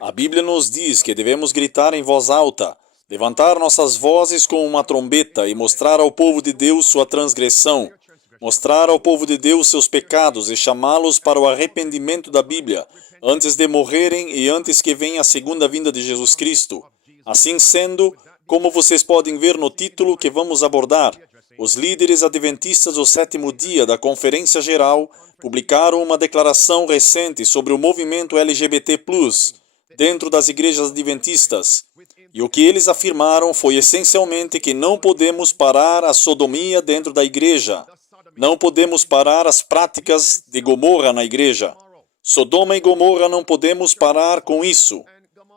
A Bíblia nos diz que devemos gritar em voz alta, levantar nossas vozes com uma trombeta e mostrar ao povo de Deus sua transgressão, mostrar ao povo de Deus seus pecados e chamá-los para o arrependimento da Bíblia, antes de morrerem e antes que venha a segunda vinda de Jesus Cristo. Assim sendo, como vocês podem ver no título que vamos abordar, os líderes adventistas do sétimo dia da Conferência Geral publicaram uma declaração recente sobre o movimento LGBT+, dentro das igrejas adventistas. E o que eles afirmaram foi essencialmente que não podemos parar a sodomia dentro da igreja. Não podemos parar as práticas de Gomorra na igreja. Sodoma e Gomorra não podemos parar com isso.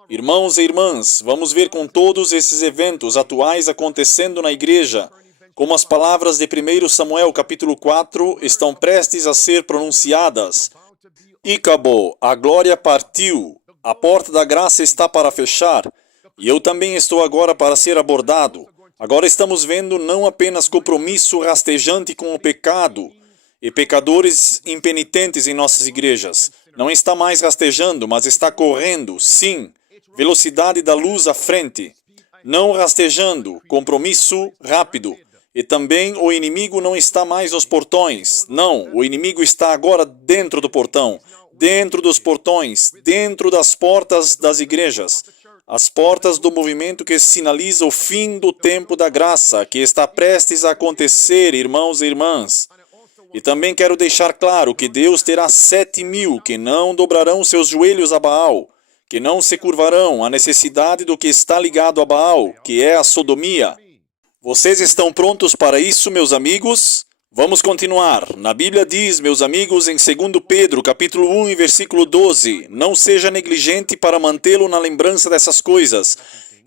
Irmãos e irmãs, vamos ver com todos esses eventos atuais acontecendo na igreja, como as palavras de 1 Samuel capítulo 4 estão prestes a ser pronunciadas. Icabô, a glória partiu, a porta da graça está para fechar, e eu também estou agora para ser abordado. Agora estamos vendo não apenas compromisso rastejante com o pecado e pecadores impenitentes em nossas igrejas. Não está mais rastejando, mas está correndo, sim, velocidade da luz à frente. Não rastejando, compromisso rápido. E também o inimigo não está mais nos portões. Não, o inimigo está agora dentro do portão, dentro dos portões, dentro das portas das igrejas. As portas do movimento que sinaliza o fim do tempo da graça, que está prestes a acontecer, irmãos e irmãs. E também quero deixar claro que Deus terá 7.000 que não dobrarão seus joelhos a Baal, que não se curvarão à necessidade do que está ligado a Baal, que é a sodomia. Vocês estão prontos para isso, meus amigos? Vamos continuar. Na Bíblia diz, meus amigos, em 2 Pedro, capítulo 1 e versículo 12, não seja negligente para mantê-lo na lembrança dessas coisas.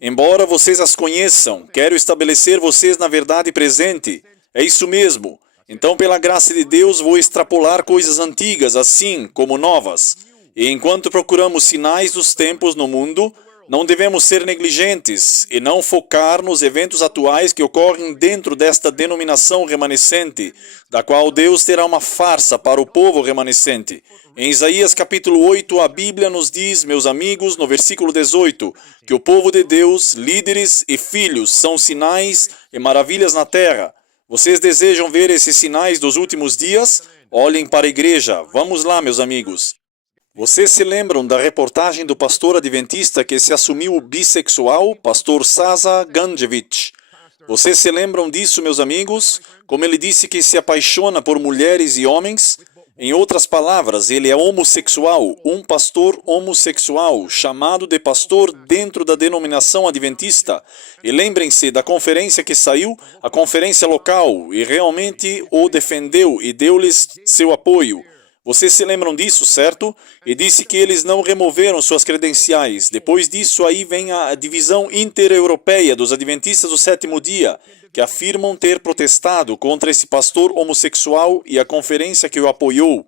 Embora vocês as conheçam, quero estabelecer vocês na verdade presente. É isso mesmo. Então, pela graça de Deus, vou extrapolar coisas antigas, assim como novas. E enquanto procuramos sinais dos tempos no mundo, não devemos ser negligentes e não focar nos eventos atuais que ocorrem dentro desta denominação remanescente, da qual Deus terá uma farsa para o povo remanescente. Em Isaías capítulo 8, a Bíblia nos diz, meus amigos, no versículo 18, que o povo de Deus, líderes e filhos, são sinais e maravilhas na terra. Vocês desejam ver esses sinais dos últimos dias? Olhem para a igreja. Vamos lá, meus amigos. Vocês se lembram da reportagem do pastor adventista que se assumiu bissexual, pastor Sasa Ganjevich? Vocês se lembram disso, meus amigos? Como ele disse que se apaixona por mulheres e homens? Em outras palavras, ele é homossexual, um pastor homossexual, chamado de pastor dentro da denominação adventista. E lembrem-se da conferência que saiu, a conferência local, e realmente o defendeu e deu-lhes seu apoio. Vocês se lembram disso, certo? E disse que eles não removeram suas credenciais. Depois disso, aí vem a divisão intereuropeia dos adventistas do sétimo dia, que afirmam ter protestado contra esse pastor homossexual e a conferência que o apoiou.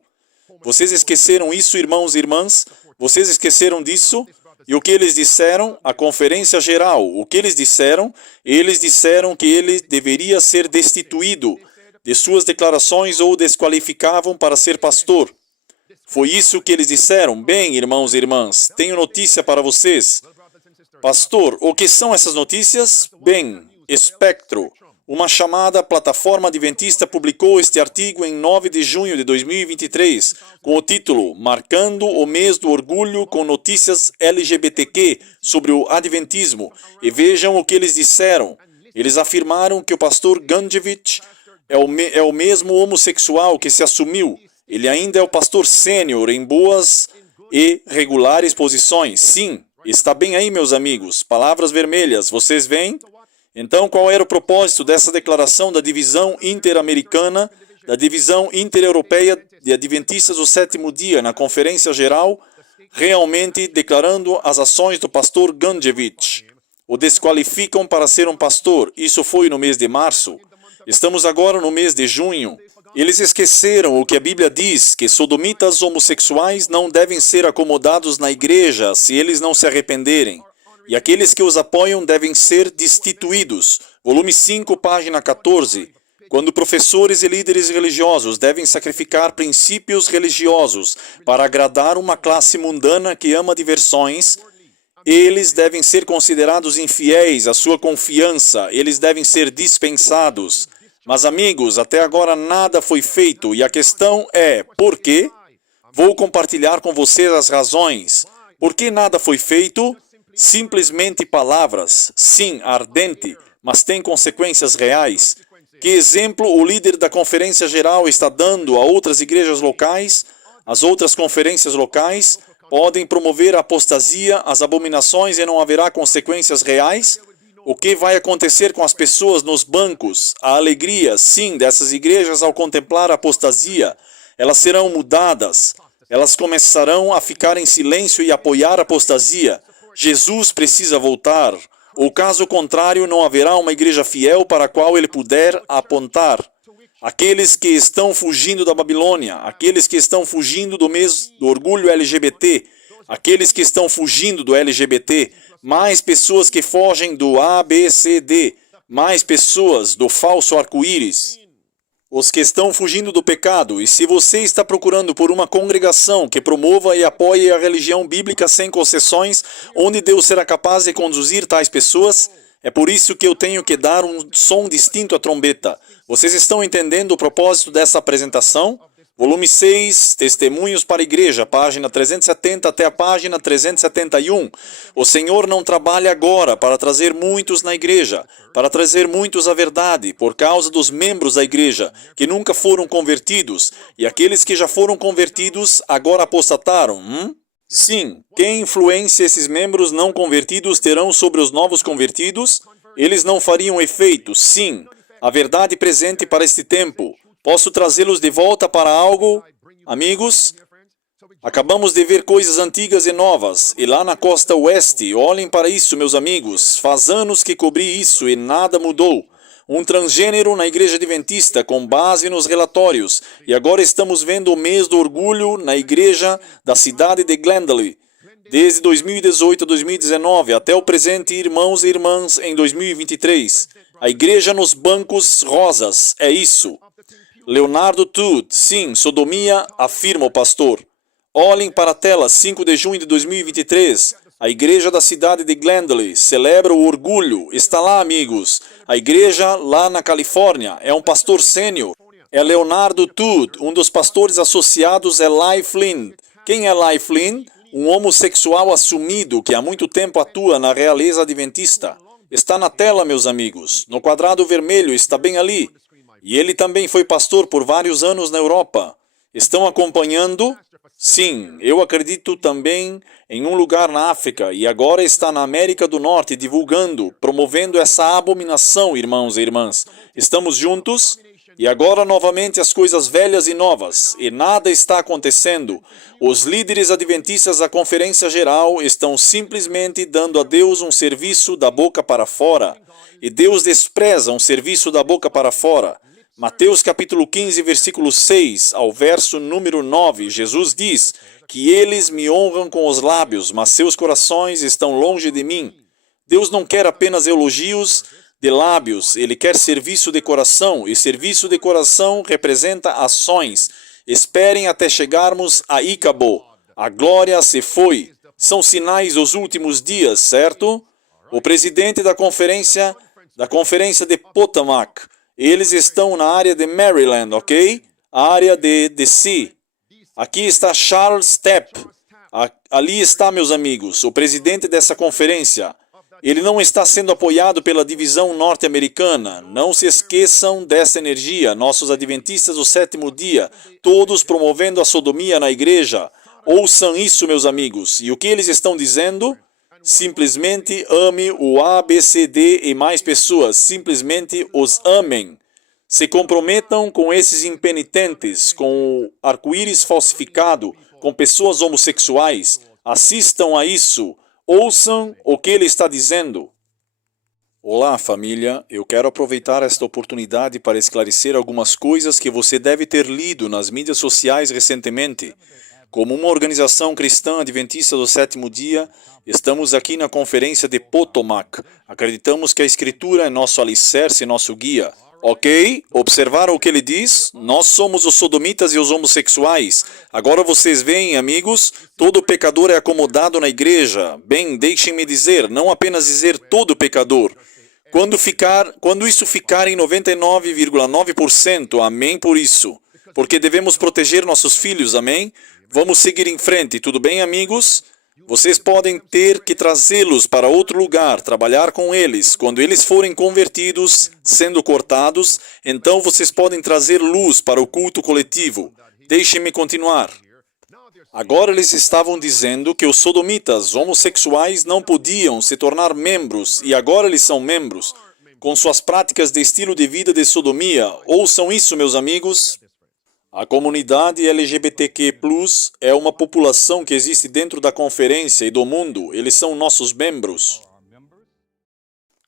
Vocês esqueceram isso, irmãos e irmãs? Vocês esqueceram disso? E o que eles disseram? A conferência geral. O que eles disseram? Eles disseram que ele deveria ser destituído de suas declarações ou desqualificavam para ser pastor. Foi isso que eles disseram? Bem, irmãos e irmãs, tenho notícia para vocês. Pastor, o que são essas notícias? Bem, Espectro, uma chamada plataforma adventista, publicou este artigo em 9 de junho de 2023, com o título Marcando o mês do orgulho com notícias LGBTQ sobre o adventismo. E vejam o que eles disseram. Eles afirmaram que o pastor Ganjevich é o mesmo homossexual que se assumiu. Ele ainda é o pastor sênior em boas e regulares posições. Sim, está bem aí, meus amigos. Palavras vermelhas, vocês veem? Então, qual era o propósito dessa declaração da divisão interamericana, da divisão intereuropeia de adventistas do sétimo dia na Conferência Geral, realmente declarando as ações do pastor Ganjevich? O desqualificam para ser um pastor. Isso foi no mês de março. Estamos agora no mês de junho. Eles esqueceram o que a Bíblia diz, que sodomitas homossexuais não devem ser acomodados na igreja se eles não se arrependerem. E aqueles que os apoiam devem ser destituídos. Volume 5, página 14. Quando professores e líderes religiosos devem sacrificar princípios religiosos para agradar uma classe mundana que ama diversões, Eles devem ser considerados infiéis à sua confiança, eles devem ser dispensados. Mas, amigos, até agora nada foi feito e a questão é, por quê? Vou compartilhar com vocês as razões. Por que nada foi feito? Simplesmente palavras, sim, ardente, mas tem consequências reais. Que exemplo o líder da Conferência Geral está dando a outras igrejas locais? As outras conferências locais podem promover a apostasia, as abominações e não haverá consequências reais? O que vai acontecer com as pessoas nos bancos? A alegria, sim, dessas igrejas ao contemplar a apostasia. Elas serão mudadas. Elas começarão a ficar em silêncio e apoiar a apostasia. Jesus precisa voltar. Ou caso contrário, não haverá uma igreja fiel para a qual ele puder apontar. Aqueles que estão fugindo da Babilônia, aqueles que estão fugindo do orgulho LGBT, aqueles que estão fugindo do LGBT, mais pessoas que fogem do A, B, C, D, mais pessoas do falso arco-íris. Os que estão fugindo do pecado, e se você está procurando por uma congregação que promova e apoie a religião bíblica sem concessões, onde Deus será capaz de conduzir tais pessoas, é por isso que eu tenho que dar um som distinto à trombeta. Vocês estão entendendo o propósito dessa apresentação? Volume 6, Testemunhos para a Igreja, página 370 até a página 371. O Senhor não trabalha agora para trazer muitos na igreja, para trazer muitos à verdade, por causa dos membros da igreja, que nunca foram convertidos, e aqueles que já foram convertidos agora apostataram. Sim, que influência esses membros não convertidos terão sobre os novos convertidos? Eles não fariam efeito, sim. A verdade presente para este tempo. Posso trazê-los de volta para algo? Amigos, acabamos de ver coisas antigas e novas. E lá na costa oeste, olhem para isso, meus amigos. Faz anos que cobri isso e nada mudou. Um transgênero na igreja adventista com base nos relatórios. E agora estamos vendo o mês do orgulho na igreja da cidade de Glendale. Desde 2018 a 2019 até o presente, irmãos e irmãs, em 2023. A igreja nos bancos rosas, é isso. Leonardo Todd, sim, sodomia, afirma o pastor. Olhem para a tela, 5 de junho de 2023. A igreja da cidade de Glendale celebra o orgulho. Está lá, amigos. A igreja lá na Califórnia é um pastor sênior. É Leonardo Todd. Um dos pastores associados é Lai Flynn. Quem é Lai Flynn? Um homossexual assumido que há muito tempo atua na realeza adventista. Está na tela, meus amigos. No quadrado vermelho, está bem ali. E ele também foi pastor por vários anos na Europa. Estão acompanhando? Sim, eu acredito também em um lugar na África e agora está na América do Norte divulgando, promovendo essa abominação, irmãos e irmãs. Estamos juntos? E agora novamente as coisas velhas e novas, e nada está acontecendo. Os líderes adventistas da Conferência Geral estão simplesmente dando a Deus um serviço da boca para fora. E Deus despreza um serviço da boca para fora. Mateus capítulo 15, versículo 6 ao verso número 9, Jesus diz que eles me honram com os lábios, mas seus corações estão longe de mim. Deus não quer apenas elogios de lábios, Ele quer serviço de coração, e serviço de coração representa ações. Esperem até chegarmos a Ícabo. A glória se foi. São sinais dos últimos dias, certo? O presidente da conferência de Potomac, eles estão na área de Maryland, ok? A área de DC. Aqui está Charles Stepp. Ali está, meus amigos, o presidente dessa conferência. Ele não está sendo apoiado pela divisão norte-americana. Não se esqueçam dessa energia. Nossos adventistas do sétimo dia, todos promovendo a sodomia na igreja. Ouçam isso, meus amigos. E o que eles estão dizendo? Simplesmente ame o A, B, C, D e mais pessoas. Simplesmente os amem. Se comprometam com esses impenitentes, com o arco-íris falsificado, com pessoas homossexuais. Assistam a isso. Ouçam o que ele está dizendo. Olá, família. Eu quero aproveitar esta oportunidade para esclarecer algumas coisas que você deve ter lido nas mídias sociais recentemente. Como uma organização cristã adventista do sétimo dia, estamos aqui na conferência de Potomac. Acreditamos que a Escritura é nosso alicerce e nosso guia. Ok? Observaram o que ele diz? Nós somos os sodomitas e os homossexuais. Agora vocês veem, amigos, todo pecador é acomodado na igreja. Bem, deixem-me dizer, não apenas dizer todo pecador. Quando isso ficar em 99,9%, amém por isso. Porque devemos proteger nossos filhos, amém? Vamos seguir em frente, tudo bem, amigos? Vocês podem ter que trazê-los para outro lugar, trabalhar com eles. Quando eles forem convertidos, sendo cortados, então vocês podem trazer luz para o culto coletivo. Deixem-me continuar. Agora eles estavam dizendo que os sodomitas homossexuais não podiam se tornar membros, e agora eles são membros, com suas práticas de estilo de vida de sodomia. Ouçam isso, meus amigos. A comunidade LGBTQ+, é uma população que existe dentro da conferência e do mundo. Eles são nossos membros.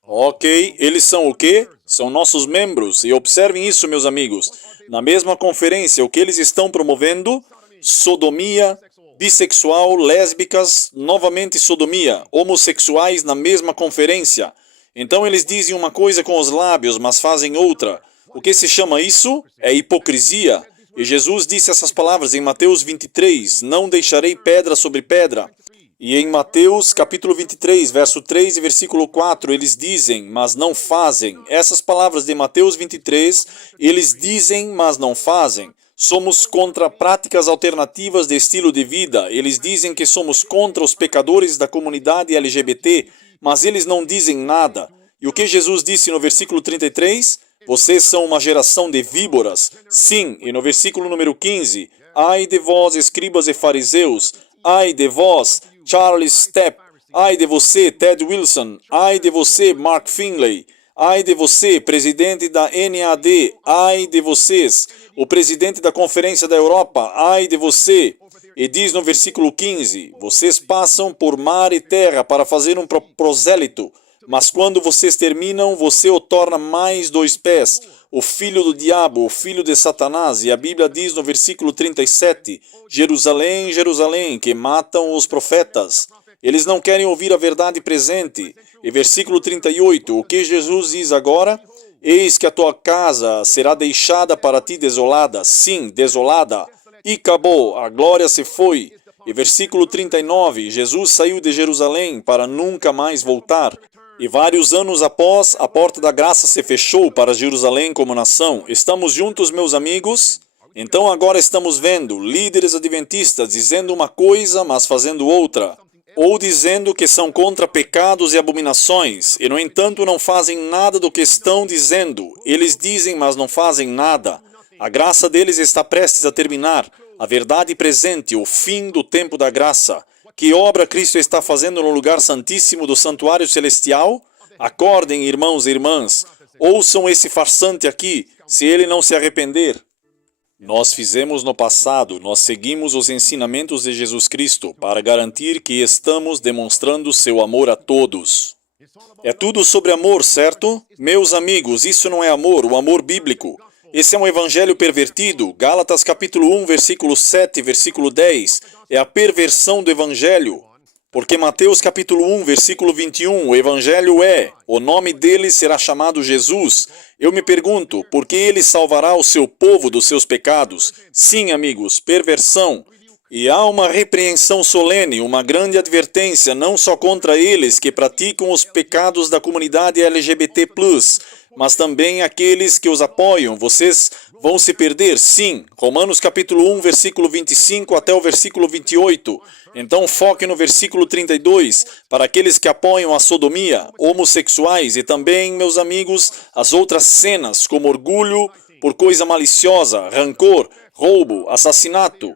Ok, eles são o quê? São nossos membros. E observem isso, meus amigos. Na mesma conferência, o que eles estão promovendo? Sodomia, bissexual, lésbicas, novamente sodomia, homossexuais na mesma conferência. Então eles dizem uma coisa com os lábios, mas fazem outra. O que se chama isso? É hipocrisia. E Jesus disse essas palavras em Mateus 23, não deixarei pedra sobre pedra. E em Mateus capítulo 23, verso 3 e versículo 4, eles dizem, mas não fazem. Essas palavras de Mateus 23, eles dizem, mas não fazem. Somos contra práticas alternativas de estilo de vida. Eles dizem que somos contra os pecadores da comunidade LGBT, mas eles não dizem nada. E o que Jesus disse no versículo 33? Vocês são uma geração de víboras. Sim, e no versículo número 15, ai de vós, escribas e fariseus, ai de vós, Charles Stepp, ai de você, Ted Wilson, ai de você, Mark Finley, ai de você, presidente da NAD, ai de vocês, o presidente da Conferência da Europa, ai de você. E diz no versículo 15, vocês passam por mar e terra para fazer um prosélito, mas quando vocês terminam, você o torna mais 2 pés, o filho do diabo, o filho de Satanás. E a Bíblia diz no versículo 37, Jerusalém, Jerusalém, que matam os profetas. Eles não querem ouvir a verdade presente. E versículo 38, o que Jesus diz agora? Eis que a tua casa será deixada para ti desolada. Sim, desolada. E acabou, a glória se foi. E versículo 39, Jesus saiu de Jerusalém para nunca mais voltar. E vários anos após, a porta da graça se fechou para Jerusalém como nação. Estamos juntos, meus amigos? Então agora estamos vendo líderes adventistas dizendo uma coisa, mas fazendo outra. Ou dizendo que são contra pecados e abominações, e no entanto não fazem nada do que estão dizendo. Eles dizem, mas não fazem nada. A graça deles está prestes a terminar. A verdade presente, o fim do tempo da graça. Que obra Cristo está fazendo no lugar santíssimo do santuário celestial? Acordem, irmãos e irmãs. Ouçam esse farsante aqui, se ele não se arrepender. Nós fizemos no passado, nós seguimos os ensinamentos de Jesus Cristo para garantir que estamos demonstrando seu amor a todos. É tudo sobre amor, certo? Meus amigos, isso não é amor, o amor bíblico. Esse é um evangelho pervertido. Gálatas capítulo 1, versículo 7, versículo 10. É a perversão do evangelho. Porque Mateus capítulo 1, versículo 21, o evangelho é, o nome dele será chamado Jesus. Eu me pergunto, por que ele salvará o seu povo dos seus pecados? Sim, amigos, perversão. E há uma repreensão solene, uma grande advertência, não só contra eles que praticam os pecados da comunidade LGBT+, mas também aqueles que os apoiam. Vocês vão se perder, sim. Romanos capítulo 1, versículo 25 até o versículo 28. Então foque no versículo 32, para aqueles que apoiam a sodomia, homossexuais e também, meus amigos, as outras cenas, como orgulho por coisa maliciosa, rancor, roubo, assassinato.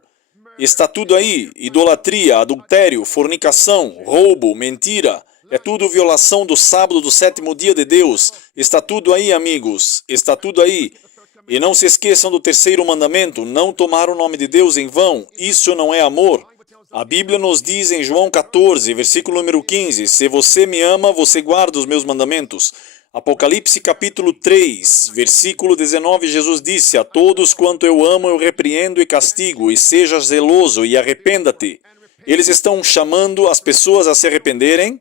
Está tudo aí, idolatria, adultério, fornicação, roubo, mentira. É tudo violação do sábado do 7º dia de Deus. Está tudo aí, amigos. Está tudo aí. E não se esqueçam do 3º mandamento, não tomar o nome de Deus em vão. Isso não é amor. A Bíblia nos diz em João 14, versículo número 15, se você me ama, você guarda os meus mandamentos. Apocalipse capítulo 3, versículo 19, Jesus disse, a todos quanto eu amo, eu repreendo e castigo, e seja zeloso e arrependa-te. Eles estão chamando as pessoas a se arrependerem?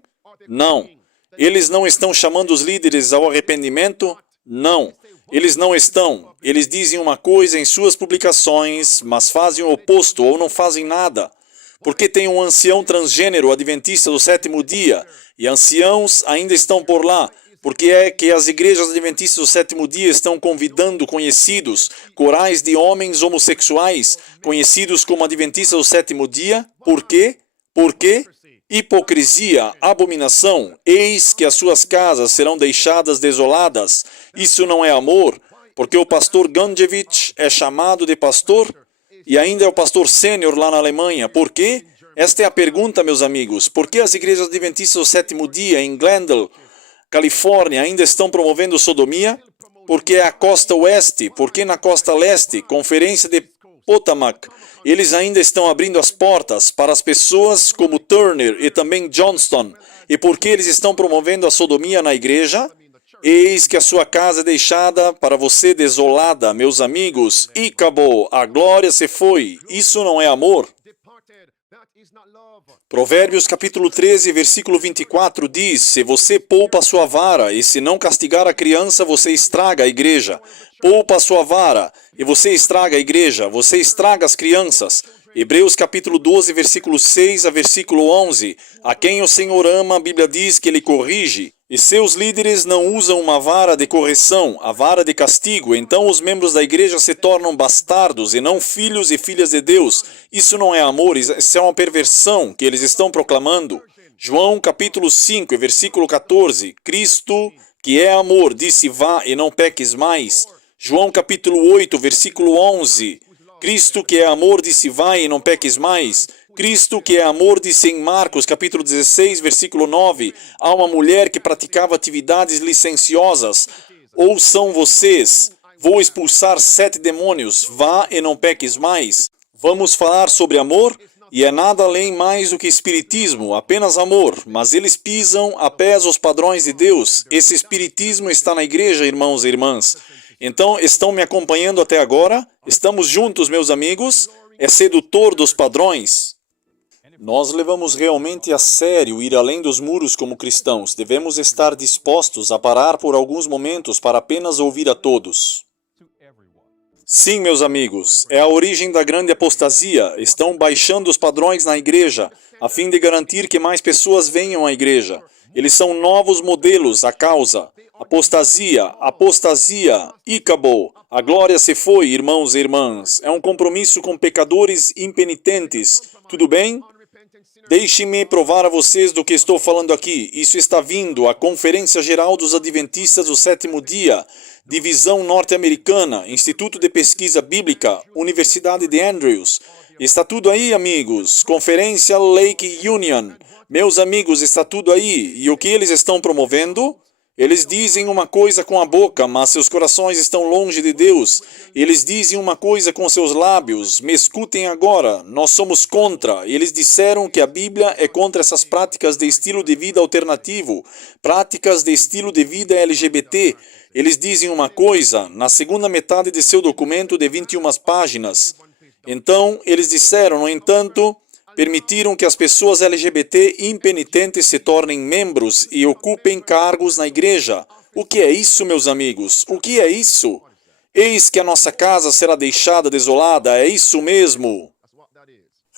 Não. Eles não estão chamando os líderes ao arrependimento? Não. Eles não estão. Eles dizem uma coisa em suas publicações, mas fazem o oposto ou não fazem nada. Porque tem um ancião transgênero adventista do sétimo dia, e anciãos ainda estão por lá. Porque é que as igrejas adventistas do sétimo dia estão convidando conhecidos, corais de homens homossexuais, conhecidos como adventistas do sétimo dia? Por quê? Por quê? Hipocrisia, abominação, eis que as suas casas serão deixadas desoladas. Isso não é amor, porque o pastor Gandevich é chamado de pastor e ainda é o pastor sênior lá na Alemanha. Por quê? Esta é a pergunta, meus amigos. Por que as igrejas adventistas do sétimo dia em Glendale, Califórnia, ainda estão promovendo sodomia? Porque é a costa oeste. Porque na costa leste, Conferência de Potomac, eles ainda estão abrindo as portas para as pessoas como Turner e também Johnston. E por que eles estão promovendo a sodomia na igreja? Eis que a sua casa é deixada para você desolada, meus amigos, e acabou, a glória se foi. Isso não é amor? Provérbios capítulo 13, versículo 24 diz: se você poupa a sua vara e se não castigar a criança, você estraga a igreja. Poupa a sua vara e você estraga a igreja, você estraga as crianças. Hebreus capítulo 12, versículo 6 a versículo 11. A quem o Senhor ama, a Bíblia diz que ele corrige. E seus líderes não usam uma vara de correção, a vara de castigo. Então os membros da igreja se tornam bastardos e não filhos e filhas de Deus. Isso não é amor, isso é uma perversão que eles estão proclamando. João capítulo 5, versículo 14. Cristo, que é amor, disse: vá e não peques mais. João capítulo 8, versículo 11. Cristo, que é amor, disse: vai e não peques mais. Cristo, que é amor, disse em Marcos, capítulo 16, versículo 9, há uma mulher que praticava atividades licenciosas. Ou são vocês? Vou expulsar 7 demônios. Vá e não peques mais. Vamos falar sobre amor? E é nada além mais do que espiritismo, apenas amor. Mas eles pisam a pés os padrões de Deus. Esse espiritismo está na igreja, irmãos e irmãs. Então, estão me acompanhando até agora? Estamos juntos, meus amigos? É sedutor dos padrões. Nós levamos realmente a sério ir além dos muros como cristãos. Devemos estar dispostos a parar por alguns momentos para apenas ouvir a todos. Sim, meus amigos, é a origem da grande apostasia. Estão baixando os padrões na igreja, a fim de garantir que mais pessoas venham à igreja. Eles são novos modelos, a causa. Apostasia, apostasia, e acabou. A glória se foi, irmãos e irmãs. É um compromisso com pecadores impenitentes. Tudo bem? Deixe-me provar a vocês do que estou falando aqui. Isso está vindo, a Conferência Geral dos Adventistas do Sétimo Dia, Divisão Norte-Americana, Instituto de Pesquisa Bíblica, Universidade de Andrews. Está tudo aí, amigos. Conferência Lake Union. Meus amigos, está tudo aí. E o que eles estão promovendo? Eles dizem uma coisa com a boca, mas seus corações estão longe de Deus. Eles dizem uma coisa com seus lábios. Me escutem agora, nós somos contra. Eles disseram que a Bíblia é contra essas práticas de estilo de vida alternativo, práticas de estilo de vida LGBT. Eles dizem uma coisa na segunda metade de seu documento de 21 páginas. Então, eles disseram, no entanto, permitiram que as pessoas LGBT impenitentes se tornem membros e ocupem cargos na igreja. O que é isso, meus amigos? O que é isso? Eis que a nossa casa será deixada desolada, é isso mesmo.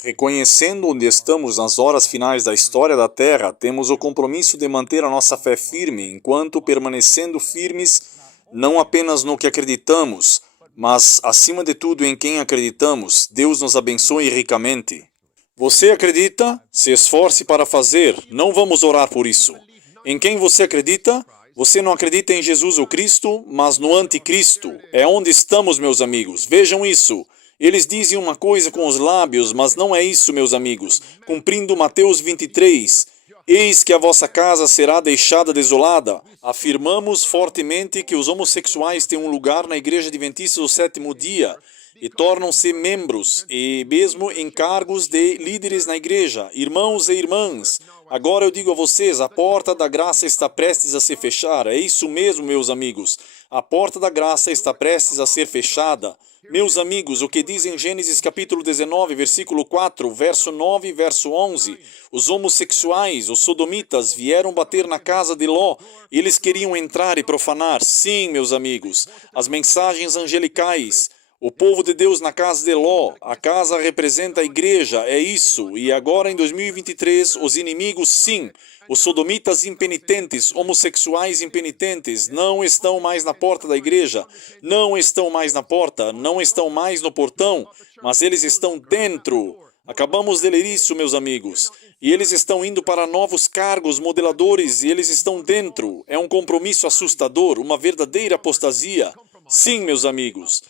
Reconhecendo onde estamos nas horas finais da história da Terra, temos o compromisso de manter a nossa fé firme, enquanto permanecendo firmes não apenas no que acreditamos, mas, acima de tudo, em quem acreditamos. Deus nos abençoe ricamente. Você acredita? Se esforce para fazer. Não vamos orar por isso. Em quem você acredita? Você não acredita em Jesus o Cristo, mas no anticristo. É onde estamos, meus amigos. Vejam isso. Eles dizem uma coisa com os lábios, mas não é isso, meus amigos. Cumprindo Mateus 23. Eis que a vossa casa será deixada desolada. Afirmamos fortemente que os homossexuais têm um lugar na Igreja Adventista do Sétimo Dia e tornam-se membros e mesmo em cargos de líderes na igreja. Irmãos e irmãs, agora eu digo a vocês, a porta da graça está prestes a se fechar. É isso mesmo, meus amigos. A porta da graça está prestes a ser fechada. Meus amigos, o que diz em Gênesis capítulo 19, versículo 4, verso 9 e verso 11, os homossexuais, os sodomitas, vieram bater na casa de Ló, e eles queriam entrar e profanar. Sim, meus amigos, as mensagens angelicais, o povo de Deus na casa de Ló, a casa representa a igreja, é isso, e agora em 2023, os inimigos, sim, os sodomitas impenitentes, homossexuais impenitentes, não estão mais na porta da igreja, não estão mais na porta, não estão mais no portão, mas eles estão dentro. Acabamos de ler isso, meus amigos. E eles estão indo para novos cargos modeladores e eles estão dentro. É um compromisso assustador, uma verdadeira apostasia. Sim, meus amigos.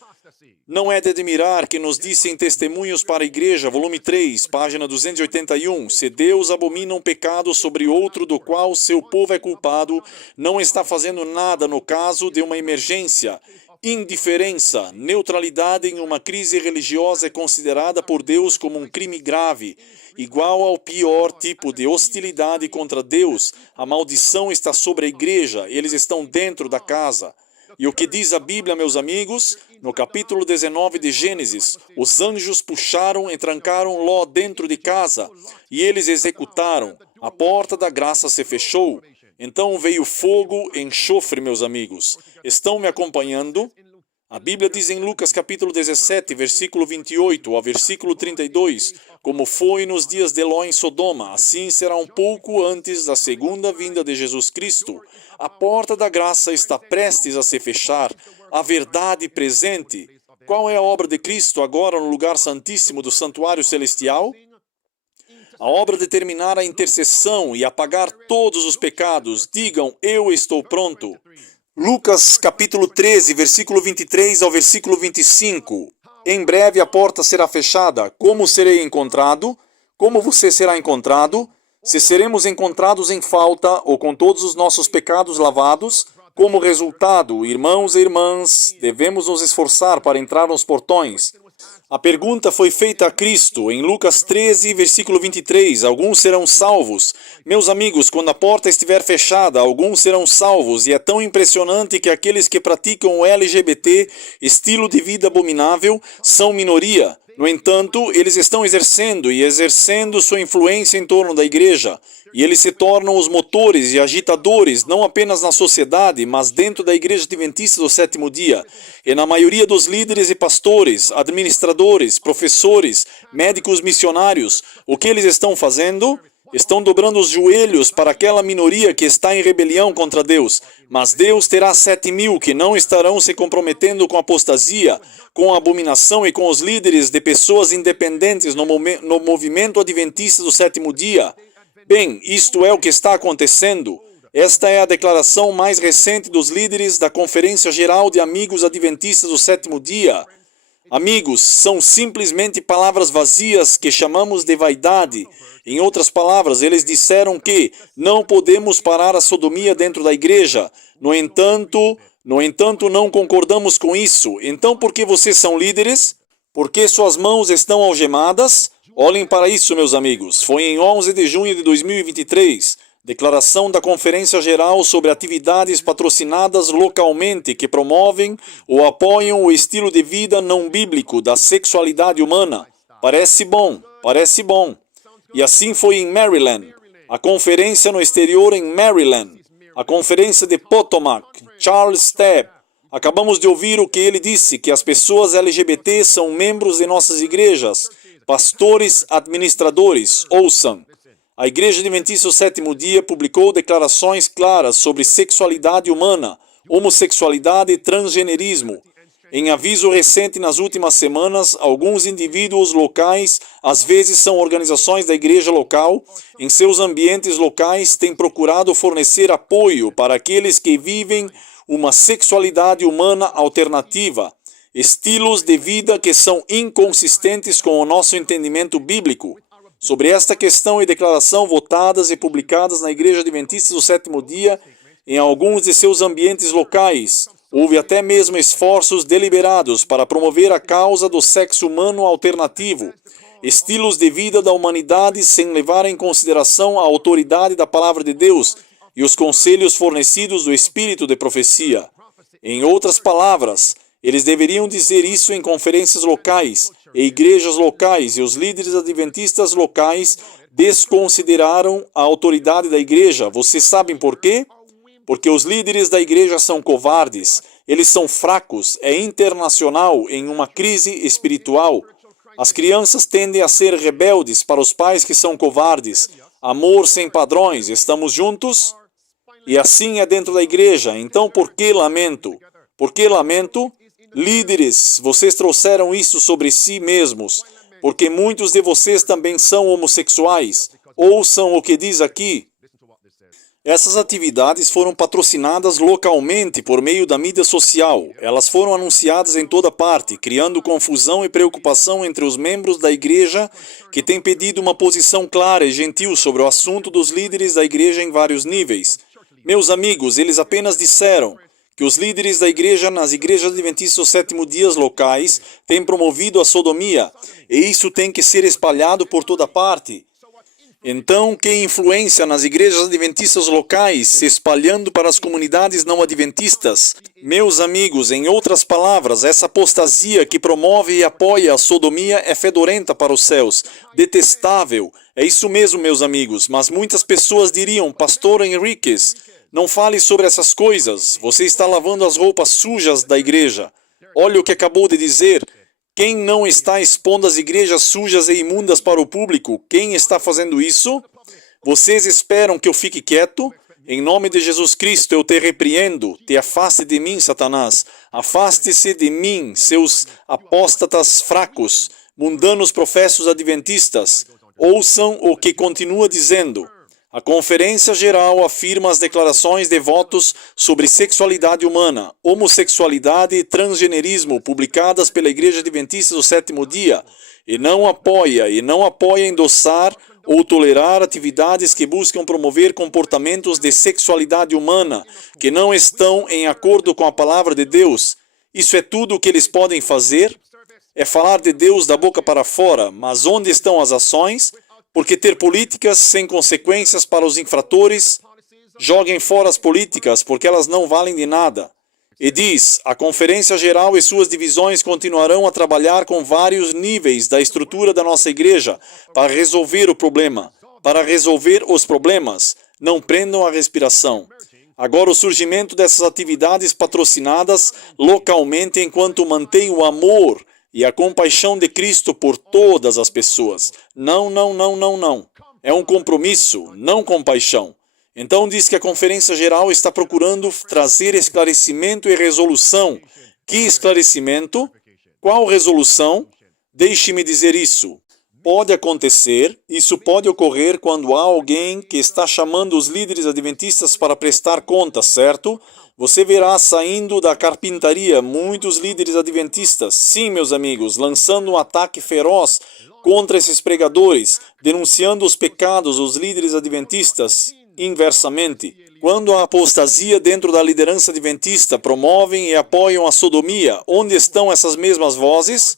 Não é de admirar que nos dissem Testemunhos para a Igreja, volume 3, página 281, se Deus abomina um pecado sobre outro do qual seu povo é culpado, não está fazendo nada no caso de uma emergência. Indiferença, neutralidade em uma crise religiosa é considerada por Deus como um crime grave, igual ao pior tipo de hostilidade contra Deus. A maldição está sobre a igreja, eles estão dentro da casa. E o que diz a Bíblia, meus amigos? No capítulo 19 de Gênesis, os anjos puxaram e trancaram Ló dentro de casa, e eles executaram. A porta da graça se fechou. Então veio fogo e enxofre, meus amigos. Estão me acompanhando? A Bíblia diz em Lucas capítulo 17, versículo 28 ao versículo 32, como foi nos dias de Ló em Sodoma, assim será um pouco antes da segunda vinda de Jesus Cristo. A porta da graça está prestes a se fechar, a verdade presente. Qual é a obra de Cristo agora no lugar santíssimo do santuário celestial? A obra de terminar a intercessão e apagar todos os pecados. Digam, eu estou pronto. Lucas capítulo 13, versículo 23 ao versículo 25. Em breve a porta será fechada. Como serei encontrado? Como você será encontrado? Se seremos encontrados em falta ou com todos os nossos pecados lavados, como resultado, irmãos e irmãs, devemos nos esforçar para entrar nos portões. A pergunta foi feita a Cristo em Lucas 13, versículo 23. Alguns serão salvos. Meus amigos, quando a porta estiver fechada, alguns serão salvos. E é tão impressionante que aqueles que praticam o LGBT, estilo de vida abominável, são minoria. No entanto, eles estão exercendo sua influência em torno da igreja. E eles se tornam os motores e agitadores, não apenas na sociedade, mas dentro da Igreja Adventista do Sétimo Dia. E na maioria dos líderes e pastores, administradores, professores, médicos missionários, o que eles estão fazendo? Estão dobrando os joelhos para aquela minoria que está em rebelião contra Deus. Mas Deus terá 7.000 que não estarão se comprometendo com a apostasia, com a abominação e com os líderes de pessoas independentes no movimento adventista do Sétimo Dia. Bem, isto é o que está acontecendo. Esta é a declaração mais recente dos líderes da Conferência Geral de Amigos Adventistas do Sétimo Dia. Amigos, são simplesmente palavras vazias que chamamos de vaidade. Em outras palavras, eles disseram que não podemos parar a sodomia dentro da igreja. No entanto, não concordamos com isso. Então, por que vocês são líderes? Por que suas mãos estão algemadas? Olhem para isso, meus amigos. Foi em 11 de junho de 2023, declaração da Conferência Geral sobre atividades patrocinadas localmente que promovem ou apoiam o estilo de vida não bíblico da sexualidade humana. Parece bom, parece bom. E assim foi em Maryland. A conferência no exterior em Maryland. A conferência de Potomac, Charles Stapp. Acabamos de ouvir o que ele disse, que as pessoas LGBT são membros de nossas igrejas. Pastores, administradores, ouçam. A Igreja Adventista do Sétimo Dia publicou declarações claras sobre sexualidade humana, homossexualidade e transgenerismo. Em aviso recente nas últimas semanas, alguns indivíduos locais, às vezes são organizações da igreja local, em seus ambientes locais têm procurado fornecer apoio para aqueles que vivem uma sexualidade humana alternativa. Estilos de vida que são inconsistentes com o nosso entendimento bíblico. Sobre esta questão e declaração votadas e publicadas na Igreja Adventista do Sétimo Dia, em alguns de seus ambientes locais, houve até mesmo esforços deliberados para promover a causa do sexo humano alternativo, estilos de vida da humanidade sem levar em consideração a autoridade da Palavra de Deus e os conselhos fornecidos do Espírito de profecia. Em outras palavras, Eles deveriam dizer isso em conferências locais e igrejas locais, e os líderes adventistas locais desconsideraram a autoridade da igreja. Vocês sabem por quê? Porque os líderes da igreja são covardes, eles são fracos, é internacional em uma crise espiritual. As crianças tendem a ser rebeldes para os pais que são covardes. Amor sem padrões, estamos juntos? E assim é dentro da igreja. Então, por que lamento? Por que lamento? Líderes, vocês trouxeram isso sobre si mesmos, porque muitos de vocês também são homossexuais. Ouçam o que diz aqui. Essas atividades foram patrocinadas localmente por meio da mídia social. Elas foram anunciadas em toda parte, criando confusão e preocupação entre os membros da igreja que têm pedido uma posição clara e gentil sobre o assunto dos líderes da igreja em vários níveis. Meus amigos, eles apenas disseram que os líderes da igreja nas igrejas adventistas dos sétimo dias locais têm promovido a sodomia, e isso tem que ser espalhado por toda parte. Então, que influência nas igrejas adventistas locais, se espalhando para as comunidades não adventistas? Meus amigos, em outras palavras, essa apostasia que promove e apoia a sodomia é fedorenta para os céus, detestável. É isso mesmo, meus amigos, mas muitas pessoas diriam, Pastor Henriques, não fale sobre essas coisas, você está lavando as roupas sujas da igreja. Olha o que acabou de dizer. Quem não está expondo as igrejas sujas e imundas para o público? Quem está fazendo isso? Vocês esperam que eu fique quieto? Em nome de Jesus Cristo eu te repreendo. Te afaste de mim, Satanás. Afaste-se de mim, seus apóstatas fracos, mundanos professos adventistas. Ouçam o que continua dizendo. A Conferência Geral afirma as declarações de votos sobre sexualidade humana, homossexualidade e transgenerismo publicadas pela Igreja Adventista do Sétimo Dia e não apoia endossar ou tolerar atividades que buscam promover comportamentos de sexualidade humana que não estão em acordo com a palavra de Deus. Isso é tudo o que eles podem fazer? É falar de Deus da boca para fora, mas onde estão as ações? Porque ter políticas sem consequências para os infratores, joguem fora as políticas, porque elas não valem de nada. E diz, a Conferência Geral e suas divisões continuarão a trabalhar com vários níveis da estrutura da nossa igreja para resolver o problema, para resolver os problemas. Não prendam a respiração. Agora, o surgimento dessas atividades patrocinadas localmente enquanto mantém o amor e a compaixão de Cristo por todas as pessoas. Não. É um compromisso, não compaixão. Então diz que a Conferência Geral está procurando trazer esclarecimento e resolução. Que esclarecimento? Qual resolução? Deixe-me dizer isso. Pode acontecer, isso pode ocorrer quando há alguém que está chamando os líderes adventistas para prestar contas, certo? Você verá saindo da carpintaria muitos líderes adventistas, sim, meus amigos, lançando um ataque feroz contra esses pregadores, denunciando os pecados dos líderes adventistas, inversamente. Quando a apostasia dentro da liderança adventista promovem e apoiam a sodomia, onde estão essas mesmas vozes?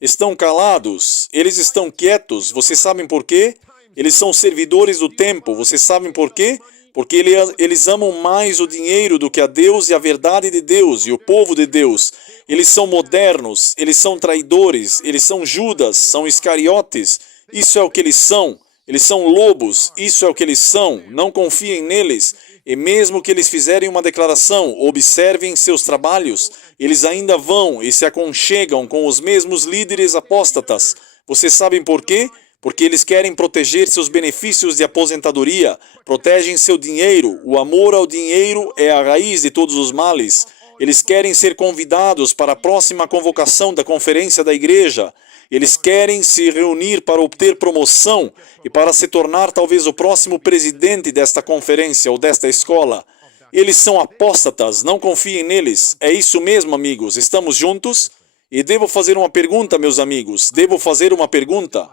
Estão calados, eles estão quietos, vocês sabem por quê? Eles são servidores do tempo, vocês sabem por quê? Porque eles amam mais o dinheiro do que a Deus e a verdade de Deus e o povo de Deus. Eles são modernos, eles são traidores, eles são Judas, são Iscariotes. Isso é o que eles são. Eles são lobos, isso é o que eles são. Não confiem neles. E mesmo que eles fizerem uma declaração, observem seus trabalhos, eles ainda vão e se aconchegam com os mesmos líderes apóstatas. Vocês sabem por quê? Porque eles querem proteger seus benefícios de aposentadoria, protegem seu dinheiro. O amor ao dinheiro é a raiz de todos os males. Eles querem ser convidados para a próxima convocação da conferência da igreja. Eles querem se reunir para obter promoção e para se tornar talvez o próximo presidente desta conferência ou desta escola. Eles são apóstatas, não confiem neles. É isso mesmo, amigos. Estamos juntos? E devo fazer uma pergunta, meus amigos. Devo fazer uma pergunta.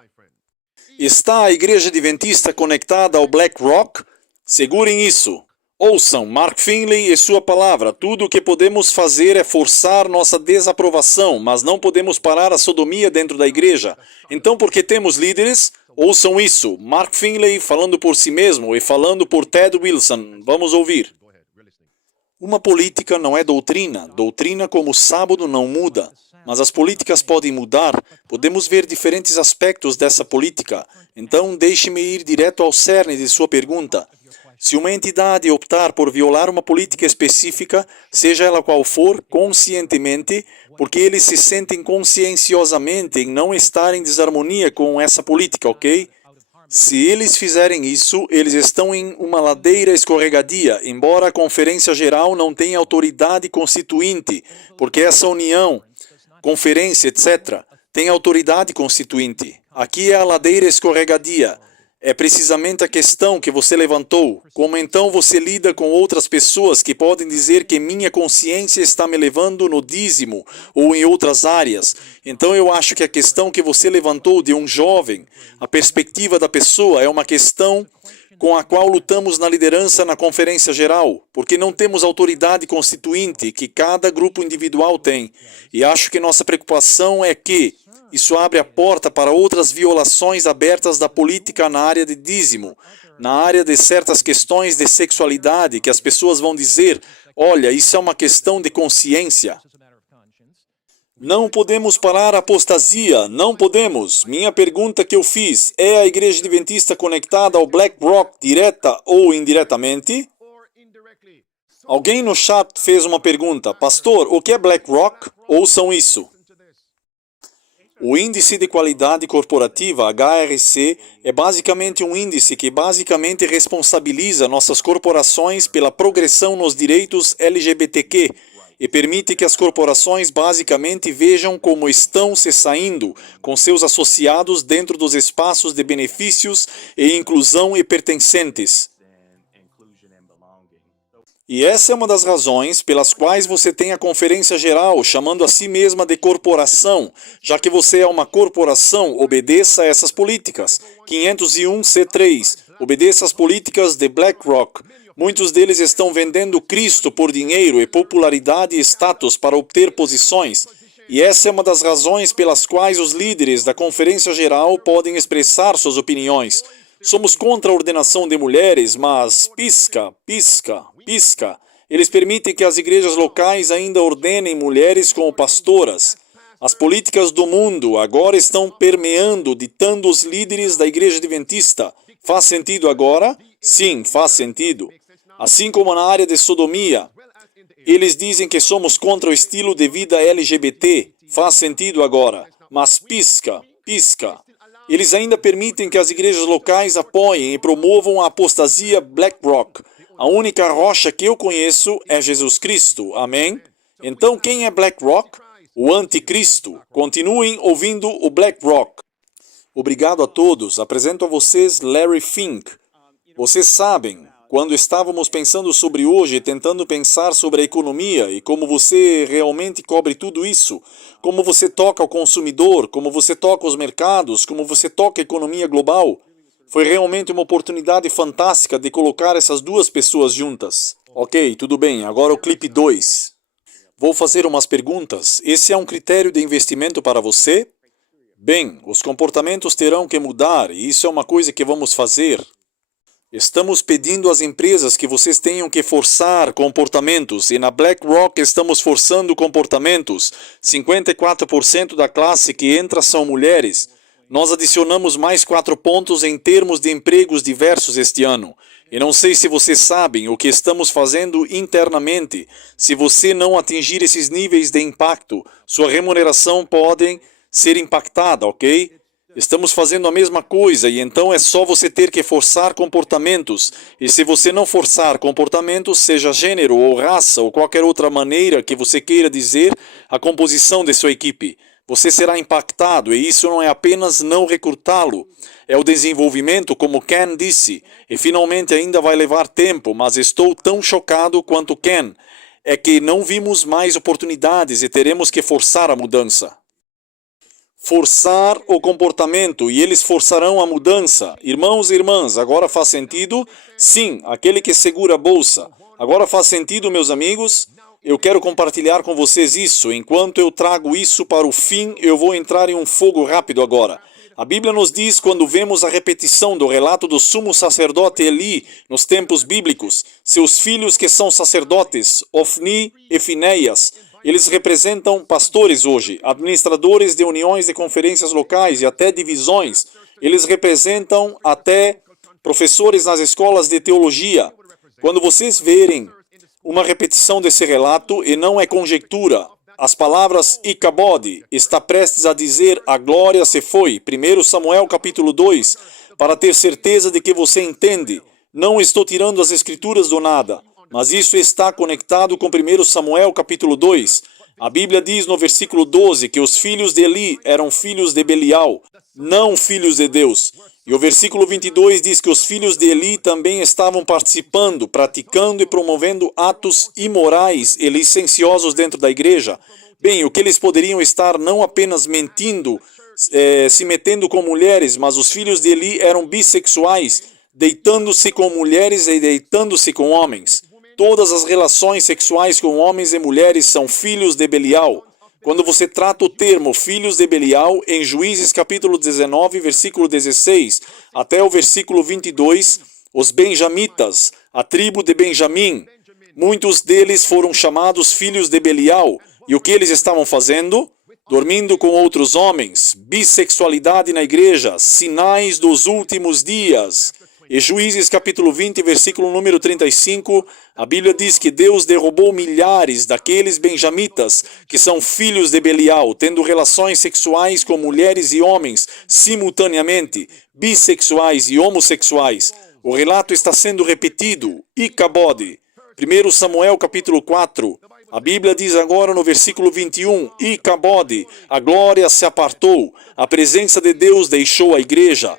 Está a Igreja Adventista conectada ao Black Rock? Segurem isso. Ouçam, Mark Finley e sua palavra. Tudo o que podemos fazer é forçar nossa desaprovação, mas não podemos parar a sodomia dentro da igreja. Então, porque temos líderes? Ouçam isso. Mark Finley falando por si mesmo e falando por Ted Wilson. Vamos ouvir. Uma política não é doutrina. Doutrina como o sábado não muda. Mas as políticas podem mudar. Podemos ver diferentes aspectos dessa política. Então, deixe-me ir direto ao cerne de sua pergunta. Se uma entidade optar por violar uma política específica, seja ela qual for, conscientemente, porque eles se sentem conscienciosamente em não estar em desarmonia com essa política, ok? Se eles fizerem isso, eles estão em uma ladeira escorregadia, embora a Conferência Geral não tenha autoridade constituinte, porque essa união, conferência, etc., tem autoridade constituinte. Aqui é a ladeira escorregadia. É precisamente a questão que você levantou. Como então você lida com outras pessoas que podem dizer que minha consciência está me levando no dízimo ou em outras áreas? Então eu acho que a questão que você levantou de um jovem, a perspectiva da pessoa, é uma questão com a qual lutamos na liderança na Conferência Geral, porque não temos autoridade constituinte que cada grupo individual tem. E acho que nossa preocupação é que isso abre a porta para outras violações abertas da política na área de dízimo, na área de certas questões de sexualidade, que as pessoas vão dizer, olha, isso é uma questão de consciência. Não podemos parar a apostasia, não podemos. Minha pergunta que eu fiz, é a Igreja Adventista conectada ao BlackRock direta ou indiretamente? Alguém no chat fez uma pergunta, pastor, o que é BlackRock? Ouçam isso. O Índice de Qualidade Corporativa, HRC, é basicamente um índice que basicamente responsabiliza nossas corporações pela progressão nos direitos LGBTQ e permite que as corporações basicamente vejam como estão se saindo com seus associados dentro dos espaços de benefícios e inclusão e pertencentes. E essa é uma das razões pelas quais você tem a Conferência Geral chamando a si mesma de corporação. Já que você é uma corporação, obedeça a essas políticas. 501c3. Obedeça às políticas de BlackRock. Muitos deles estão vendendo Cristo por dinheiro e popularidade e status para obter posições. E essa é uma das razões pelas quais os líderes da Conferência Geral podem expressar suas opiniões. Somos contra a ordenação de mulheres, mas pisca. Eles permitem que as igrejas locais ainda ordenem mulheres como pastoras. As políticas do mundo agora estão permeando, ditando os líderes da Igreja Adventista. Faz sentido agora? Sim, faz sentido. Assim como na área de sodomia, eles dizem que somos contra o estilo de vida LGBT. Faz sentido agora. Mas pisca. Eles ainda permitem que as igrejas locais apoiem e promovam a apostasia BlackRock. A única rocha que eu conheço é Jesus Cristo. Amém? Então, quem é BlackRock? O anticristo. Continuem ouvindo o BlackRock. Obrigado a todos. Apresento a vocês Larry Fink. Vocês sabem, quando estávamos pensando sobre hoje, tentando pensar sobre a economia e como você realmente cobre tudo isso, como você toca o consumidor, como você toca os mercados, como você toca a economia global, foi realmente uma oportunidade fantástica de colocar essas duas pessoas juntas. Ok, tudo bem, agora o clipe 2. Vou fazer umas perguntas. Esse é um critério de investimento para você? Bem, os comportamentos terão que mudar e isso é uma coisa que vamos fazer. Estamos pedindo às empresas que vocês tenham que forçar comportamentos e na BlackRock estamos forçando comportamentos. 54% da classe que entra são mulheres. Nós adicionamos mais 4 pontos em termos de empregos diversos este ano. E não sei se vocês sabem o que estamos fazendo internamente. Se você não atingir esses níveis de impacto, sua remuneração pode ser impactada, ok? Estamos fazendo a mesma coisa e então é só você ter que forçar comportamentos. E se você não forçar comportamentos, seja gênero ou raça ou qualquer outra maneira que você queira dizer, a composição de sua equipe, você será impactado, e isso não é apenas não recrutá-lo, é o desenvolvimento, como Ken disse, e finalmente ainda vai levar tempo, mas estou tão chocado quanto Ken, é que não vimos mais oportunidades e teremos que forçar a mudança. Forçar o comportamento, e eles forçarão a mudança. Irmãos e irmãs, agora faz sentido? Sim, aquele que segura a bolsa. Agora faz sentido, meus amigos? Eu quero compartilhar com vocês isso. Enquanto eu trago isso para o fim, eu vou entrar em um fogo rápido agora. A Bíblia nos diz, quando vemos a repetição do relato do sumo sacerdote Eli nos tempos bíblicos, seus filhos que são sacerdotes, Ofni e Finéias, eles representam pastores hoje, administradores de uniões e conferências locais e até divisões. Eles representam até professores nas escolas de teologia. Quando vocês verem uma repetição desse relato, e não é conjectura, as palavras Icabod está prestes a dizer a glória se foi, 1 Samuel capítulo 2, para ter certeza de que você entende. Não estou tirando as escrituras do nada, mas isso está conectado com 1 Samuel capítulo 2. A Bíblia diz no versículo 12 que os filhos de Eli eram filhos de Belial, não filhos de Deus. E o versículo 22 diz que os filhos de Eli também estavam participando, praticando e promovendo atos imorais e licenciosos dentro da igreja. Bem, o que eles poderiam estar não apenas mentindo, se metendo com mulheres, mas os filhos de Eli eram bissexuais, deitando-se com mulheres e deitando-se com homens. Todas as relações sexuais com homens e mulheres são filhos de Belial. Quando você trata o termo filhos de Belial, em Juízes capítulo 19, versículo 16, até o versículo 22, os benjamitas, a tribo de Benjamim, muitos deles foram chamados filhos de Belial. E o que eles estavam fazendo? Dormindo com outros homens, bissexualidade na igreja, sinais dos últimos dias. E Juízes capítulo 20, versículo número 35, a Bíblia diz que Deus derrubou milhares daqueles benjamitas que são filhos de Belial, tendo relações sexuais com mulheres e homens simultaneamente, bissexuais e homossexuais. O relato está sendo repetido. Icabod. 1 Samuel capítulo 4. A Bíblia diz agora no versículo 21, Icabod, a glória se apartou, a presença de Deus deixou a igreja.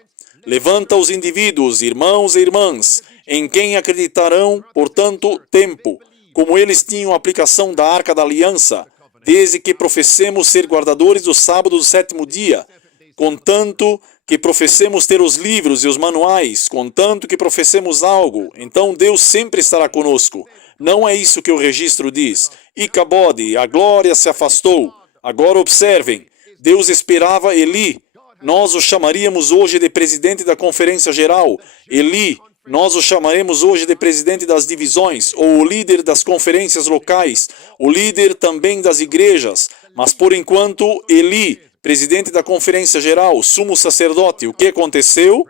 Levanta os indivíduos, irmãos e irmãs, em quem acreditarão por tanto tempo, como eles tinham a aplicação da Arca da Aliança, desde que professemos ser guardadores do sábado do sétimo dia, contanto que professemos ter os livros e os manuais, contanto que professemos algo, então Deus sempre estará conosco. Não é isso que o registro diz. Icabod, a glória se afastou. Agora observem, Deus esperava Eli. Nós o chamaríamos hoje de presidente da Conferência Geral. Eli, nós o chamaremos hoje de presidente das divisões, ou o líder das conferências locais, o líder também das igrejas. Mas por enquanto, Eli, presidente da Conferência Geral, sumo sacerdote, o que aconteceu?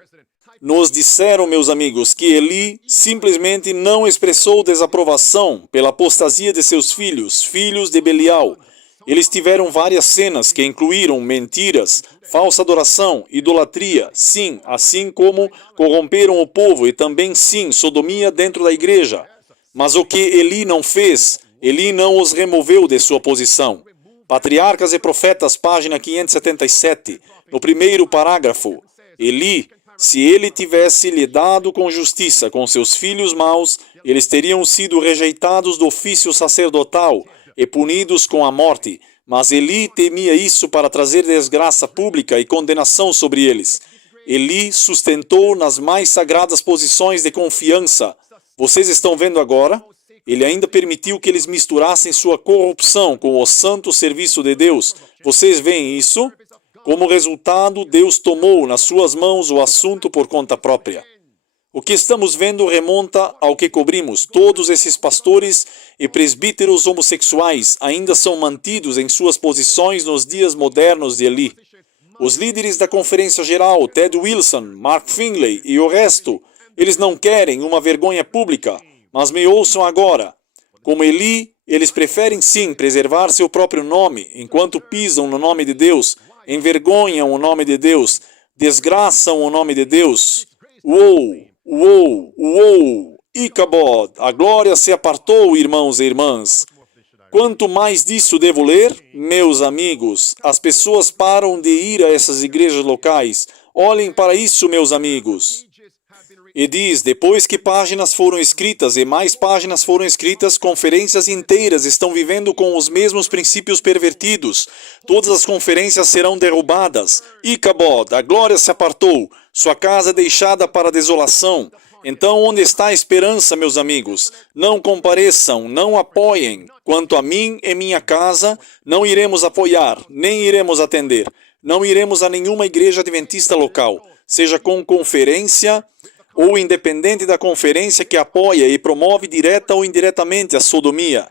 Nos disseram, meus amigos, que Eli simplesmente não expressou desaprovação pela apostasia de seus filhos, filhos de Belial. Eles tiveram várias cenas que incluíram mentiras, falsa adoração, idolatria, sim, assim como corromperam o povo e também, sim, sodomia dentro da igreja. Mas o que Eli não fez, Eli não os removeu de sua posição. Patriarcas e Profetas, página 577, no primeiro parágrafo, Eli, se ele tivesse lidado com justiça com seus filhos maus, eles teriam sido rejeitados do ofício sacerdotal e punidos com a morte. Mas Eli temia isso para trazer desgraça pública e condenação sobre eles. Eli sustentou nas mais sagradas posições de confiança. Vocês estão vendo agora? Ele ainda permitiu que eles misturassem sua corrupção com o santo serviço de Deus. Vocês veem isso? Como resultado, Deus tomou nas suas mãos o assunto por conta própria. O que estamos vendo remonta ao que cobrimos. Todos esses pastores e presbíteros homossexuais ainda são mantidos em suas posições nos dias modernos de Eli. Os líderes da Conferência Geral, Ted Wilson, Mark Finley e o resto, eles não querem uma vergonha pública, mas me ouçam agora. Como Eli, eles preferem sim preservar seu próprio nome, enquanto pisam no nome de Deus, envergonham o nome de Deus, desgraçam o nome de Deus. Uou! Uou, uou, Icabod, a glória se apartou, irmãos e irmãs. Quanto mais disso devo ler? Meus amigos, as pessoas param de ir a essas igrejas locais. Olhem para isso, meus amigos. E diz, depois que páginas foram escritas e mais páginas foram escritas, conferências inteiras estão vivendo com os mesmos princípios pervertidos. Todas as conferências serão derrubadas. Icabod, a glória se apartou. Sua casa é deixada para desolação. Então, onde está a esperança, meus amigos? Não compareçam, não apoiem. Quanto a mim e minha casa, não iremos apoiar, nem iremos atender. Não iremos a nenhuma igreja adventista local, seja com conferência ou independente da conferência que apoia e promove direta ou indiretamente a sodomia.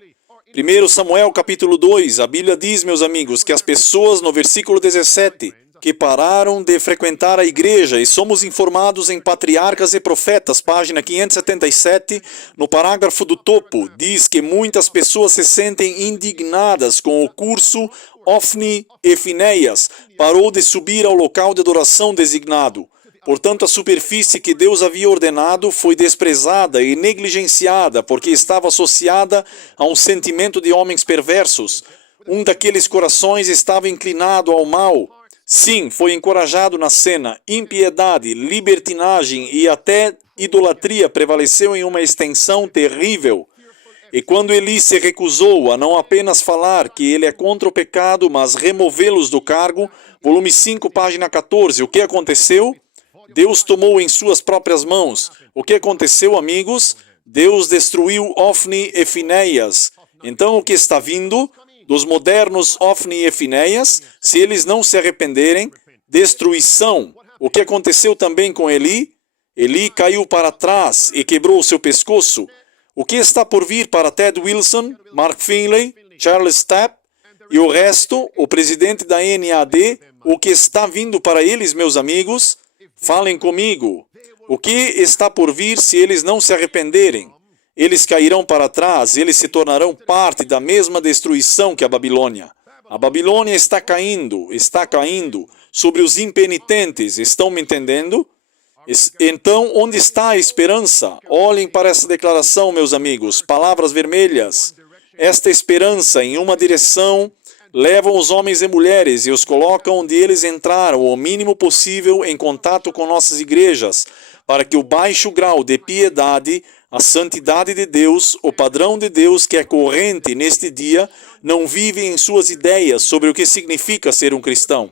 1 Samuel capítulo 2, a Bíblia diz, meus amigos, que as pessoas, no versículo 17, que pararam de frequentar a igreja, e somos informados em Patriarcas e Profetas, página 577, no parágrafo do topo, diz que muitas pessoas se sentem indignadas com o curso Ofni e Finéias, parou de subir ao local de adoração designado. Portanto, a superfície que Deus havia ordenado foi desprezada e negligenciada porque estava associada a um sentimento de homens perversos. Um daqueles corações estava inclinado ao mal. Sim, foi encorajado na cena. Impiedade, libertinagem e até idolatria prevaleceu em uma extensão terrível. E quando Eli se recusou a não apenas falar que ele é contra o pecado, mas removê-los do cargo, volume 5, página 14, o que aconteceu? Deus tomou em suas próprias mãos. O que aconteceu, amigos? Deus destruiu Ofni e Finéias. Então, o que está vindo dos modernos Ofni e Finéias, se eles não se arrependerem? Destruição. O que aconteceu também com Eli? Eli caiu para trás e quebrou o seu pescoço. O que está por vir para Ted Wilson, Mark Finley, Charles Tapp e o resto, o presidente da NAD, o que está vindo para eles, meus amigos? Falem comigo. O que está por vir se eles não se arrependerem? Eles cairão para trás, eles se tornarão parte da mesma destruição que a Babilônia. A Babilônia está caindo sobre os impenitentes. Estão me entendendo? Então, onde está a esperança? Olhem para essa declaração, meus amigos, palavras vermelhas. Esta esperança em uma direção levam os homens e mulheres e os colocam onde eles entraram o mínimo possível em contato com nossas igrejas, para que o baixo grau de piedade, a santidade de Deus, o padrão de Deus que é corrente neste dia, não vive em suas ideias sobre o que significa ser um cristão.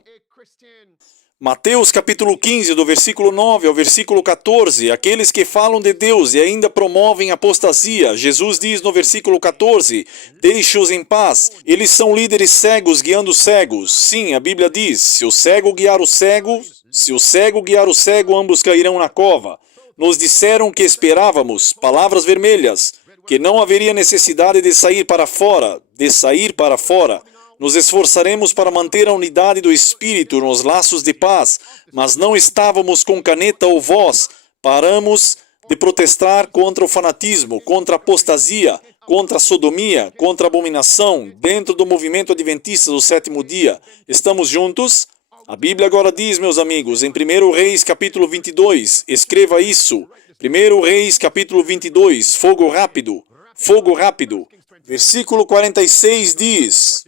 Mateus capítulo 15, do versículo 9 ao versículo 14, aqueles que falam de Deus e ainda promovem apostasia, Jesus diz no versículo 14, deixe-os em paz, eles são líderes cegos guiando cegos. Sim, a Bíblia diz, se o cego guiar o cego, ambos cairão na cova. Nos disseram que esperávamos, palavras vermelhas, que não haveria necessidade de sair para fora. Nos esforçaremos para manter a unidade do Espírito nos laços de paz, mas não estávamos com caneta ou voz. Paramos de protestar contra o fanatismo, contra a apostasia, contra a sodomia, contra a abominação, dentro do movimento adventista do sétimo dia. Estamos juntos? A Bíblia agora diz, meus amigos, em 1 Reis capítulo 22, escreva isso. 1 Reis capítulo 22, fogo rápido. Versículo 46 diz,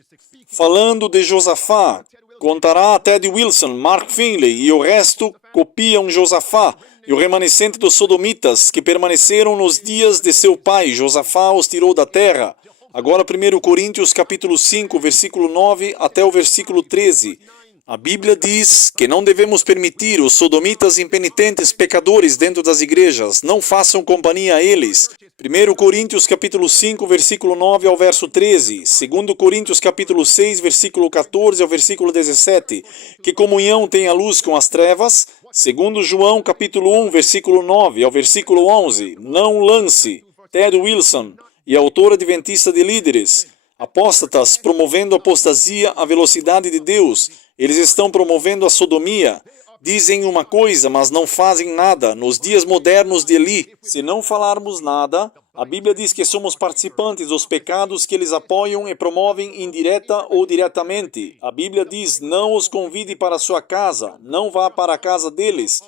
falando de Josafá, contará a Ted Wilson, Mark Finley e o resto copiam Josafá e o remanescente dos sodomitas que permaneceram nos dias de seu pai. Josafá os tirou da terra. Agora 1 Coríntios capítulo 5, versículo 9 até o versículo 13. A Bíblia diz que não devemos permitir os sodomitas impenitentes pecadores dentro das igrejas. Não façam companhia a eles. 1 Coríntios capítulo 5, versículo 9 ao verso 13. 2 Coríntios capítulo 6, versículo 14 ao versículo 17. Que comunhão tem a luz com as trevas? 2 João capítulo 1, versículo 9 ao versículo 11. Não lance. Ted Wilson e autor adventista de líderes. Apóstatas promovendo a apostasia à velocidade de Deus. Eles estão promovendo a sodomia. Dizem uma coisa, mas não fazem nada. Nos dias modernos de Eli, se não falarmos nada, a Bíblia diz que somos participantes dos pecados que eles apoiam e promovem indireta ou diretamente. A Bíblia diz, não os convide para a sua casa, não vá para a casa deles.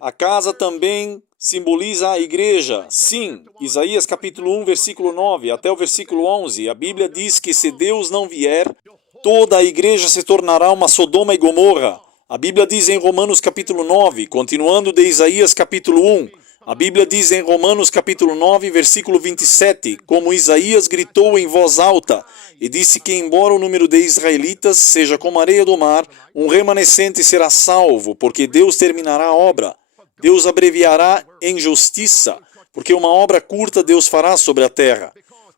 A casa também simboliza a igreja. Sim, Isaías capítulo 1, versículo 9 até o versículo 11. A Bíblia diz que se Deus não vier, toda a igreja se tornará uma Sodoma e Gomorra. A Bíblia diz em Romanos capítulo 9, continuando de Isaías capítulo 1, a Bíblia diz em Romanos capítulo 9, versículo 27, como Isaías gritou em voz alta e disse que embora o número de israelitas seja como a areia do mar, um remanescente será salvo, porque Deus terminará a obra. Deus abreviará em justiça, porque uma obra curta Deus fará sobre a terra.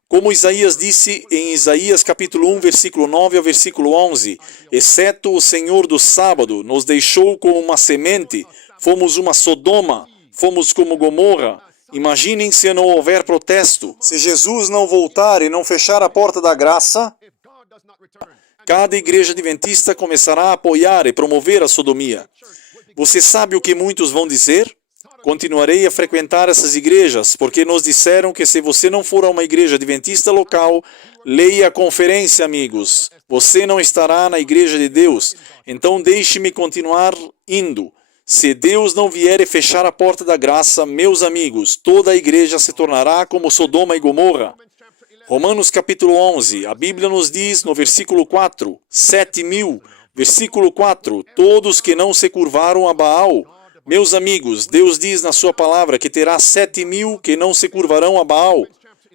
Como Isaías disse em Isaías capítulo 1, versículo 9 ao versículo 11, exceto o Senhor do sábado nos deixou como uma semente, fomos uma Sodoma, fomos como Gomorra. Imaginem se não houver protesto. Se Jesus não voltar e não fechar a porta da graça, cada igreja adventista começará a apoiar e promover a sodomia. Você sabe o que muitos vão dizer? Continuarei a frequentar essas igrejas, porque nos disseram que se você não for a uma igreja adventista local, leia a conferência, amigos. Você não estará na igreja de Deus, então deixe-me continuar indo. Se Deus não vier e fechar a porta da graça, meus amigos, toda a igreja se tornará como Sodoma e Gomorra. Romanos capítulo 11, a Bíblia nos diz no versículo 4, 7.000, versículo 4, todos que não se curvaram a Baal. Meus amigos, Deus diz na sua palavra que terá 7.000 que não se curvarão a Baal.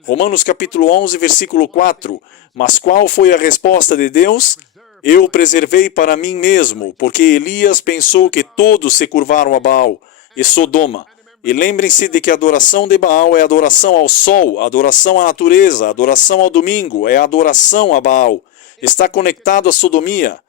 Romanos capítulo 11, versículo 4. Mas qual foi a resposta de Deus? Eu preservei para mim mesmo, porque Elias pensou que todos se curvaram a Baal e Sodoma. E lembrem-se de que a adoração de Baal é adoração ao sol, a adoração à natureza, a adoração ao domingo, é a adoração a Baal. Está conectado à sodomia.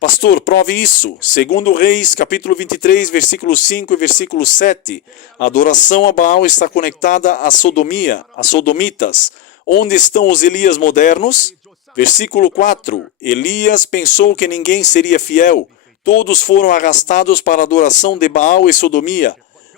Pastor, prove isso. Segundo Reis, capítulo 23, versículo 5 e versículo 7. A adoração a Baal está conectada à sodomia, a sodomitas. Onde estão os Elias modernos? Versículo 4. Elias pensou que ninguém seria fiel. Todos foram arrastados para a adoração de Baal e sodomia.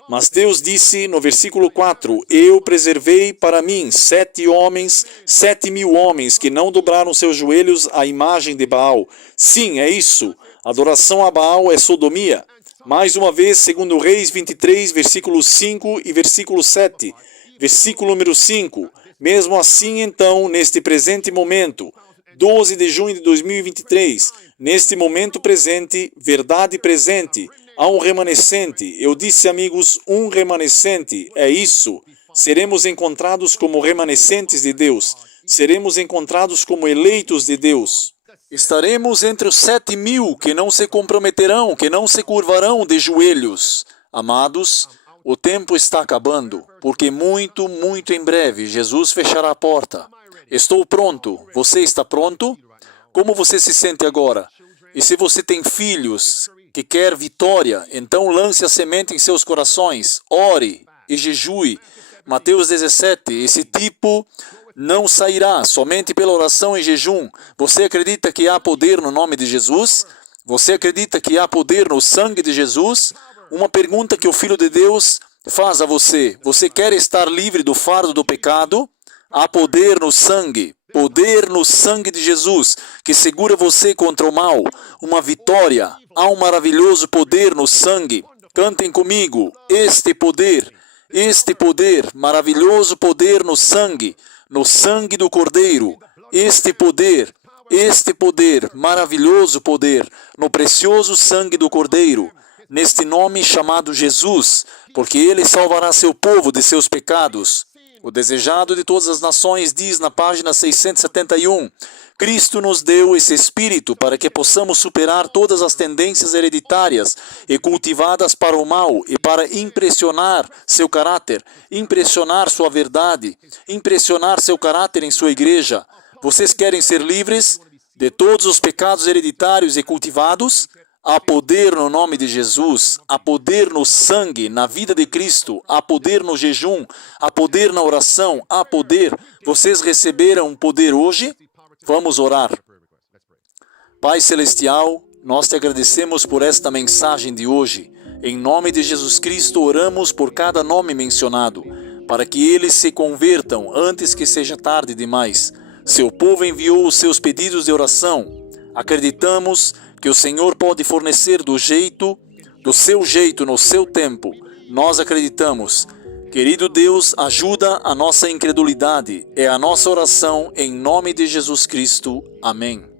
Mas Deus disse no versículo 4, eu preservei para mim 7.000 homens que não dobraram seus joelhos à imagem de Baal. Sim, é isso. Adoração a Baal é sodomia. Mais uma vez, segundo Reis 23, versículo 5 e versículo 7. Versículo número 5. Mesmo assim, então, neste presente momento, 12 de junho de 2023, neste momento presente, verdade presente, há um remanescente. Eu disse, amigos, um remanescente. É isso. Seremos encontrados como remanescentes de Deus. Seremos encontrados como eleitos de Deus. Estaremos entre os 7.000 que não se comprometerão, que não se curvarão de joelhos. Amados, o tempo está acabando, porque muito, muito em breve Jesus fechará a porta. Estou pronto. Você está pronto? Como você se sente agora? E se você tem filhos que quer vitória, então lance a semente em seus corações, ore e jejue. Mateus 17, esse tipo não sairá somente pela oração e jejum. Você acredita que há poder no nome de Jesus? Você acredita que há poder no sangue de Jesus? Uma pergunta que o Filho de Deus faz a você. Você quer estar livre do fardo do pecado? Há poder no sangue de Jesus, que segura você contra o mal. Uma vitória. Há um maravilhoso poder no sangue. Cantem comigo. Este poder, maravilhoso poder no sangue do Cordeiro. Este poder, maravilhoso poder, no precioso sangue do Cordeiro. Neste nome chamado Jesus, porque Ele salvará seu povo de seus pecados. O desejado de todas as nações diz na página 671, Cristo nos deu esse Espírito para que possamos superar todas as tendências hereditárias e cultivadas para o mal e para impressionar seu caráter, impressionar sua verdade, impressionar seu caráter em sua igreja. Vocês querem ser livres de todos os pecados hereditários e cultivados? Há poder no nome de Jesus, há poder no sangue, na vida de Cristo, há poder no jejum, há poder na oração, há poder. Vocês receberam poder hoje? Vamos orar. Pai Celestial, nós te agradecemos por esta mensagem de hoje. Em nome de Jesus Cristo, oramos por cada nome mencionado, para que eles se convertam antes que seja tarde demais. Seu povo enviou os seus pedidos de oração. Acreditamos que o Senhor pode fornecer do seu jeito, no seu tempo. Nós acreditamos. Querido Deus, ajuda a nossa incredulidade. É a nossa oração em nome de Jesus Cristo. Amém.